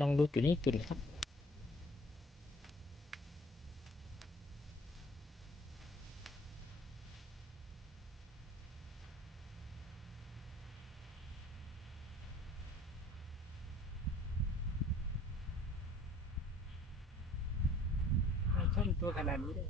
ลองดูจุดนี้จุดนครับช่องตัวขนาดนี้ได้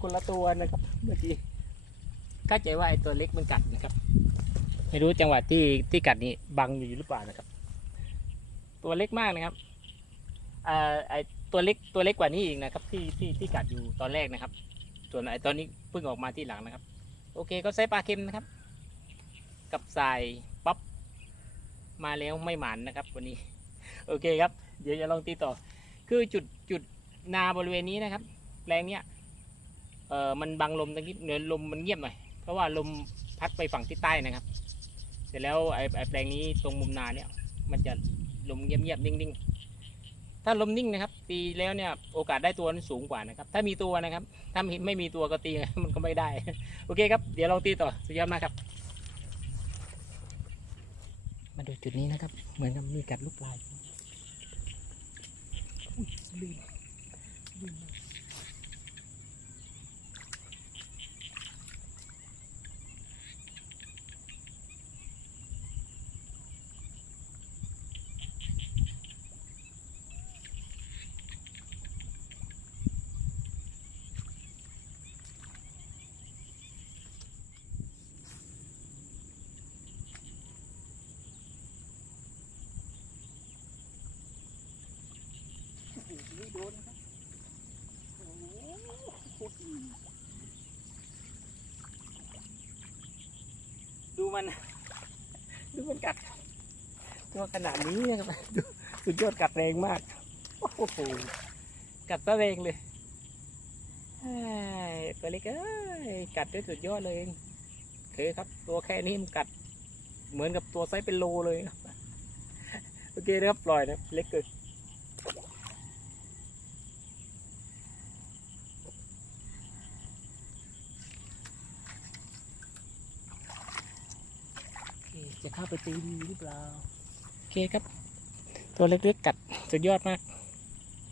คนละตัวนะครับ เมื่อกี้เข้าใจว่าไอ้ตัวเล็กมันกัดนะครับ ไม่รู้จังหวะที่ที่กัดนี้บังอยู่หรือเปล่านะครับ ตัวเล็กมากนะครับอ่าไอ้ตัวเล็กตัวเล็กกว่านี้อีกนะครับ ที่ที่ที่กัดอยู่ตอนแรกนะครับ ส่วนไอ้ตอนนี้เพิ่งออกมาที่หลังนะครับ โอเคก็ใช้ปลาเค็มนะครับ กับสายป๊อปมาแล้วไม่หมันนะครับ วันนี้ โอเคครับ เดี๋ยวจะลองตีต่อ คือจุดจุดนาบริเวณนี้นะครับแปลงเนี้ย เออมันบังลมตรงนี้เนื้อลมมันเงียบหน่อยเพราะว่าลมพัดไปฝั่งที่ใต้นะครับ เสร็จแล้วไอ้ไอ้แปลงนี้ตรงมุมนาเนี่ย มันจะลมเงียบๆนิ่งๆ ถ้าลมนิ่งนะครับ ตีแล้วเนี่ยโอกาสได้ตัวนั้นสูงกว่านะครับ ถ้ามีตัวนะครับ ถ้าไม่ไม่มีตัวก็ตีมันก็ไม่ได้ โอเคครับ เดี๋ยวเราตีต่อสุดยอดมากครับ มาดูจุดนี้นะครับ เหมือนกับมีกัดลูกปลายลื่นมาก นี่โดนนะครับโอ้โหโคตรดี ดู มัน ดูมันกัด ตัวขนาดนี้นะครับดูสุดยอดกัดแรงมากโอ้โหกัดซะแรงเลยเฮ้ตัวเล็กเอ้ยกัดได้สุดยอดเลยเคยครับ ตัวแค่นี้มันกัด เหมือนกับตัวไซส์เป็นโลเลย โอเคนะครับปล่อยนะเล็กเกินโอเค จะเข้าไปตีหรือเปล่า โอเคครับ ตัวเล็กๆกัดสุดยอดมาก